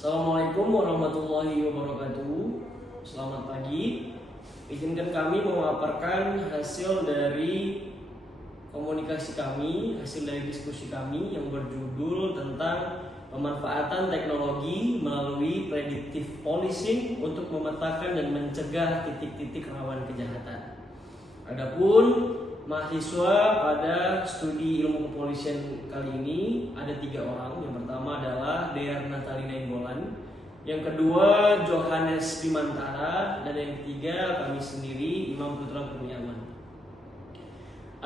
Assalamualaikum warahmatullahi wabarakatuh. Selamat pagi. Izinkan kami memaparkan hasil dari komunikasi kami, hasil dari diskusi kami yang berjudul tentang pemanfaatan teknologi melalui predictive policing untuk memetakan dan mencegah titik-titik rawan kejahatan. Adapun mahasiswa pada studi ilmu kepolisian kali ini ada 3 orang. Yang pertama adalah Dear Natalina Inggolan, yang kedua Johannes Bimantara, dan yang ketiga kami sendiri Imam Putra Kurniawan.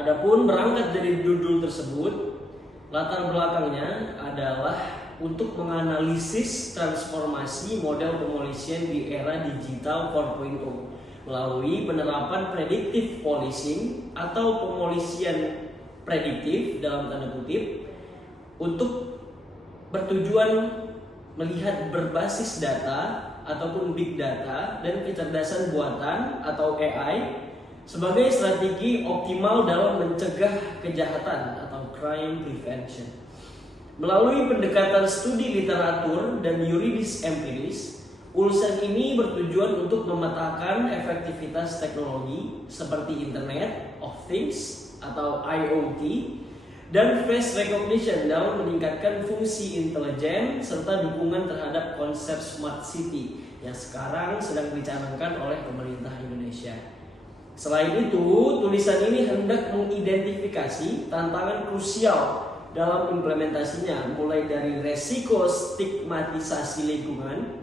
Adapun berangkat dari judul tersebut, latar belakangnya adalah untuk menganalisis transformasi model kepolisian di era digital 4.0 melalui penerapan predictive policing atau pemolisian prediktif dalam tanda kutip untuk bertujuan melihat berbasis data ataupun big data dan kecerdasan buatan atau AI sebagai strategi optimal dalam mencegah kejahatan atau crime prevention. Melalui pendekatan studi literatur dan yuridis empiris, ulasan ini bertujuan untuk memetakan efektivitas teknologi seperti Internet of Things atau IoT dan face recognition dalam meningkatkan fungsi intelijen serta dukungan terhadap konsep smart city yang sekarang sedang dicanangkan oleh pemerintah Indonesia. Selain itu, tulisan ini hendak mengidentifikasi tantangan krusial dalam implementasinya, mulai dari resiko stigmatisasi lingkungan,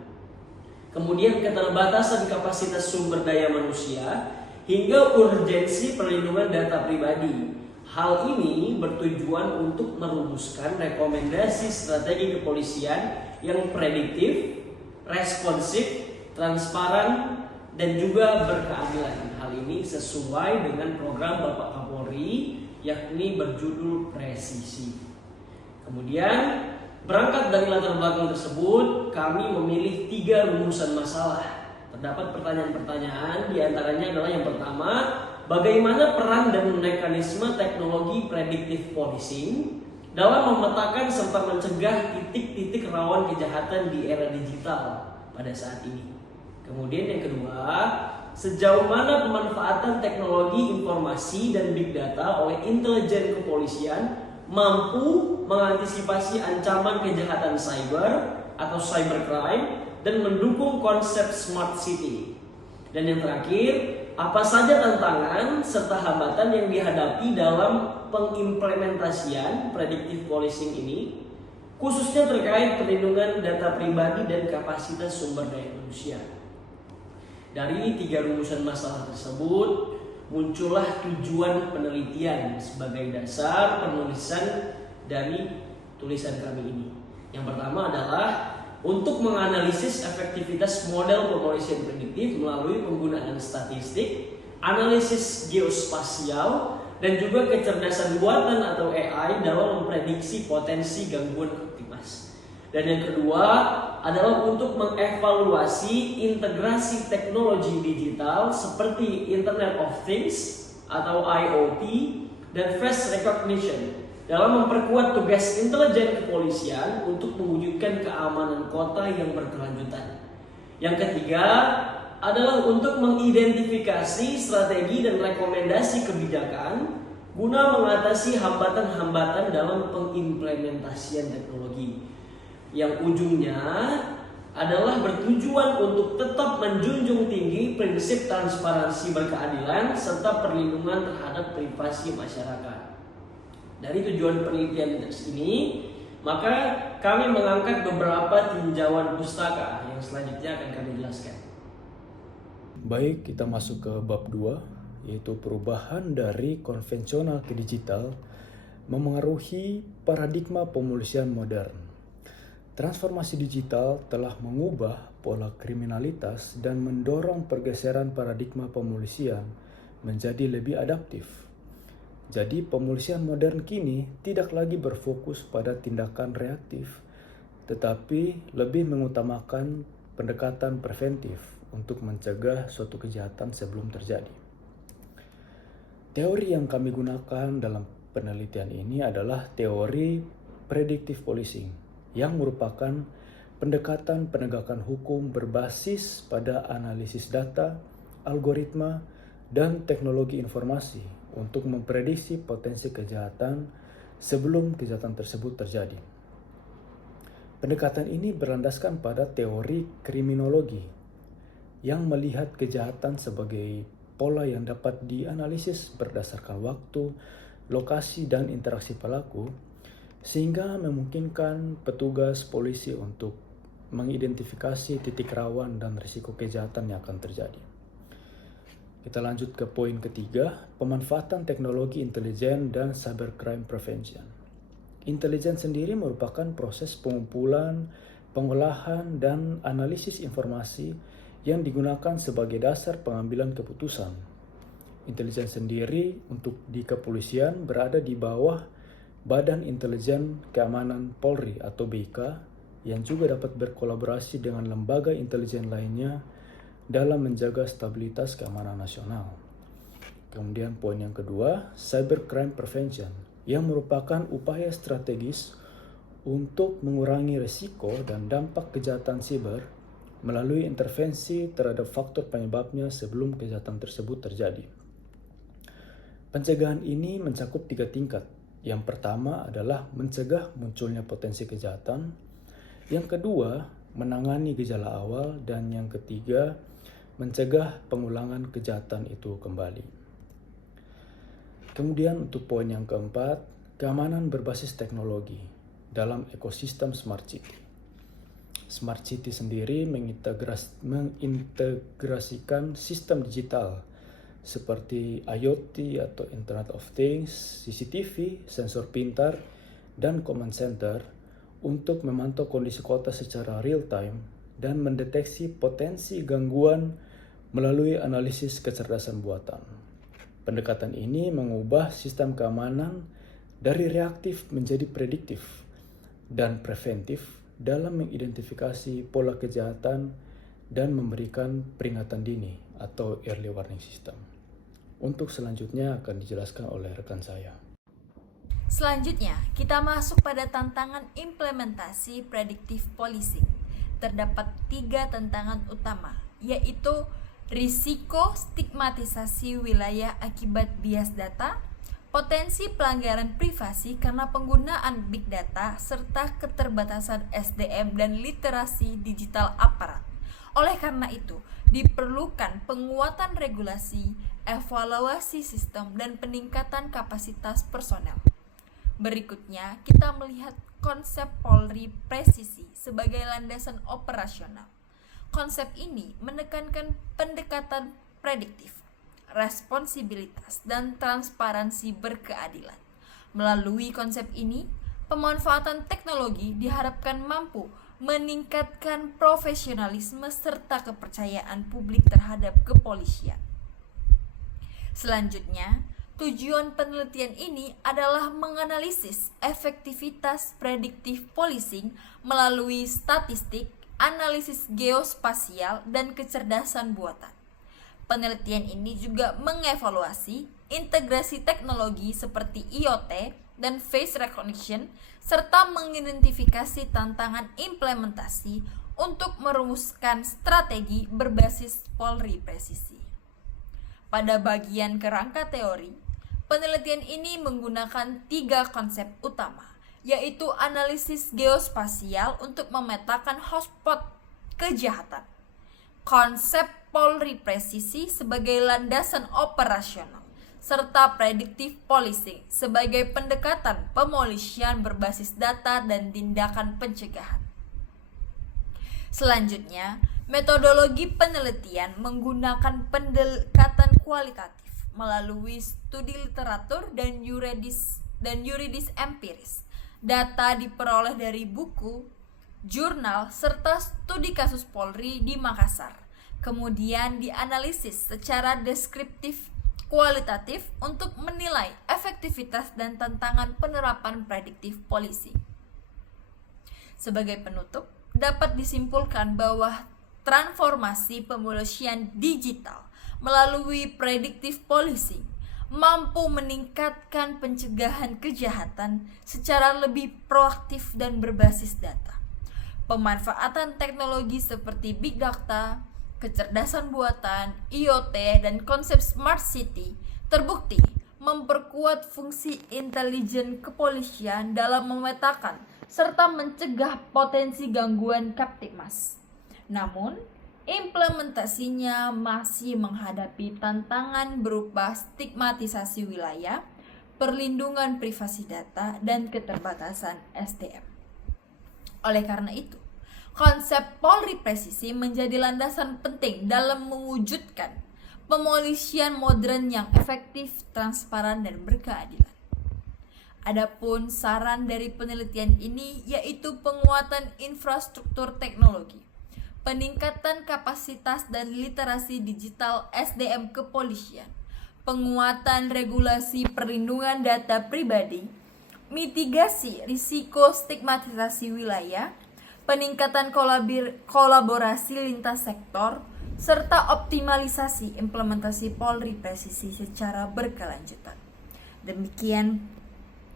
kemudian keterbatasan kapasitas sumber daya manusia, hingga urgensi perlindungan data pribadi. Hal ini bertujuan untuk merumuskan rekomendasi strategi kepolisian yang prediktif, responsif, transparan, dan juga berkeadilan. Hal ini sesuai dengan program Bapak Kapolri, yakni berjudul Presisi. Kemudian berangkat dari latar belakang tersebut, kami memilih 3 rumusan masalah. Terdapat pertanyaan-pertanyaan, diantaranya adalah yang pertama, bagaimana peran dan mekanisme teknologi predictive policing dalam memetakan serta mencegah titik-titik rawan kejahatan di era digital pada saat ini. Kemudian yang kedua, sejauh mana pemanfaatan teknologi informasi dan big data oleh intelijen kepolisian mampu mengantisipasi ancaman kejahatan cyber atau cybercrime dan mendukung konsep smart city. Dan yang terakhir, apa saja tantangan serta hambatan yang dihadapi dalam pengimplementasian predictive policing ini, khususnya terkait perlindungan data pribadi dan kapasitas sumber daya manusia. Dari 3 rumusan masalah tersebut, muncullah tujuan penelitian sebagai dasar penulisan dari tulisan kami ini. Yang pertama adalah untuk menganalisis efektivitas model pemolisian prediktif melalui penggunaan statistik, analisis geospasial, dan juga kecerdasan buatan atau AI dalam memprediksi potensi gangguan Kamtibmas. Dan yang kedua adalah untuk mengevaluasi integrasi teknologi digital seperti Internet of Things atau IoT dan face recognition dalam memperkuat tugas intelijen kepolisian untuk mewujudkan keamanan kota yang berkelanjutan. Yang ketiga adalah untuk mengidentifikasi strategi dan rekomendasi kebijakan guna mengatasi hambatan-hambatan dalam pengimplementasian teknologi, yang ujungnya adalah bertujuan untuk tetap menjunjung tinggi prinsip transparansi berkeadilan serta perlindungan terhadap privasi masyarakat. Dari tujuan penelitian ini, maka kami mengangkat beberapa tinjauan pustaka yang selanjutnya akan kami jelaskan. Baik, kita masuk ke bab 2, yaitu perubahan dari konvensional ke digital memengaruhi paradigma pemolisian modern. Transformasi digital telah mengubah pola kriminalitas dan mendorong pergeseran paradigma pemolisian menjadi lebih adaptif. Jadi, pemolisian modern kini tidak lagi berfokus pada tindakan reaktif, tetapi lebih mengutamakan pendekatan preventif untuk mencegah suatu kejahatan sebelum terjadi. Teori yang kami gunakan dalam penelitian ini adalah teori predictive policing, yang merupakan pendekatan penegakan hukum berbasis pada analisis data, algoritma, dan teknologi informasi untuk memprediksi potensi kejahatan sebelum kejahatan tersebut terjadi. Pendekatan ini berlandaskan pada teori kriminologi yang melihat kejahatan sebagai pola yang dapat dianalisis berdasarkan waktu, lokasi, dan interaksi pelaku, sehingga memungkinkan petugas polisi untuk mengidentifikasi titik rawan dan risiko kejahatan yang akan terjadi. Kita lanjut ke poin ketiga, pemanfaatan teknologi intelijen dan cybercrime prevention. Intelijen sendiri merupakan proses pengumpulan, pengolahan, dan analisis informasi yang digunakan sebagai dasar pengambilan keputusan. Intelijen sendiri untuk di kepolisian berada di bawah Badan Intelijen Keamanan Polri atau BIK yang juga dapat berkolaborasi dengan lembaga intelijen lainnya dalam menjaga stabilitas keamanan nasional. Kemudian poin yang kedua, cybercrime prevention, yang merupakan upaya strategis untuk mengurangi risiko dan dampak kejahatan siber melalui intervensi terhadap faktor penyebabnya sebelum kejahatan tersebut terjadi. Pencegahan ini mencakup 3 tingkat. Yang pertama adalah mencegah munculnya potensi kejahatan. Yang kedua, menangani gejala awal. Dan yang ketiga, mencegah pengulangan kejahatan itu kembali. Kemudian untuk poin yang keempat, keamanan berbasis teknologi dalam ekosistem Smart City. Smart City sendiri mengintegrasikan sistem digital seperti IoT atau Internet of Things, CCTV, sensor pintar, dan command center untuk memantau kondisi kota secara real time dan mendeteksi potensi gangguan melalui analisis kecerdasan buatan. Pendekatan ini mengubah sistem keamanan dari reaktif menjadi prediktif dan preventif dalam mengidentifikasi pola kejahatan dan memberikan peringatan dini atau early warning system. Untuk selanjutnya akan dijelaskan oleh rekan saya. Selanjutnya, kita masuk pada tantangan implementasi predictive policing. Terdapat 3 tantangan utama, yaitu risiko stigmatisasi wilayah akibat bias data, potensi pelanggaran privasi karena penggunaan big data, serta keterbatasan SDM dan literasi digital aparat. Oleh karena itu, diperlukan penguatan regulasi, evaluasi sistem, dan peningkatan kapasitas personel. Berikutnya, kita melihat konsep Polri presisi sebagai landasan operasional. Konsep ini menekankan pendekatan prediktif, responsibilitas, dan transparansi berkeadilan. Melalui konsep ini, pemanfaatan teknologi diharapkan mampu meningkatkan profesionalisme serta kepercayaan publik terhadap kepolisian. Selanjutnya, tujuan penelitian ini adalah menganalisis efektivitas predictive policing melalui statistik, analisis geospasial, dan kecerdasan buatan. Penelitian ini juga mengevaluasi integrasi teknologi seperti IoT dan face recognition, serta mengidentifikasi tantangan implementasi untuk merumuskan strategi berbasis Polri presisi. Pada bagian kerangka teori, penelitian ini menggunakan 3 konsep utama, yaitu analisis geospasial untuk memetakan hotspot kejahatan, konsep Polri presisi sebagai landasan operasional, serta predictive policing sebagai pendekatan pemolisian berbasis data dan tindakan pencegahan. Selanjutnya, metodologi penelitian menggunakan pendekatan kualitatif melalui studi literatur dan yuridis empiris. Data diperoleh dari buku, jurnal, serta studi kasus Polri di Makassar. Kemudian dianalisis secara deskriptif kualitatif untuk menilai efektivitas dan tantangan penerapan predictive policing. Sebagai penutup, dapat disimpulkan bahwa transformasi pemolisian digital melalui predictive policing mampu meningkatkan pencegahan kejahatan secara lebih proaktif dan berbasis data. pemanfaatan teknologi seperti big data, kecerdasan buatan, IoT, dan konsep smart city terbukti memperkuat fungsi intelijen kepolisian dalam memetakan serta mencegah potensi gangguan Kamtibmas. Namun, implementasinya masih menghadapi tantangan berupa stigmatisasi wilayah, perlindungan privasi data, dan keterbatasan SDM. Oleh karena itu, konsep Polri presisi menjadi landasan penting dalam mewujudkan pemolisian modern yang efektif, transparan, dan berkeadilan. Adapun saran dari penelitian ini yaitu penguatan infrastruktur teknologi, peningkatan kapasitas dan literasi digital SDM kepolisian, penguatan regulasi perlindungan data pribadi, mitigasi risiko stigmatisasi wilayah, peningkatan kolaborasi lintas sektor, serta optimalisasi implementasi Polri presisi secara berkelanjutan. Demikian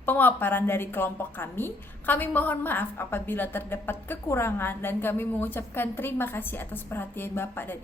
pemaparan dari kelompok kami. Kami mohon maaf apabila terdapat kekurangan dan kami mengucapkan terima kasih atas perhatian Bapak dan Ibu.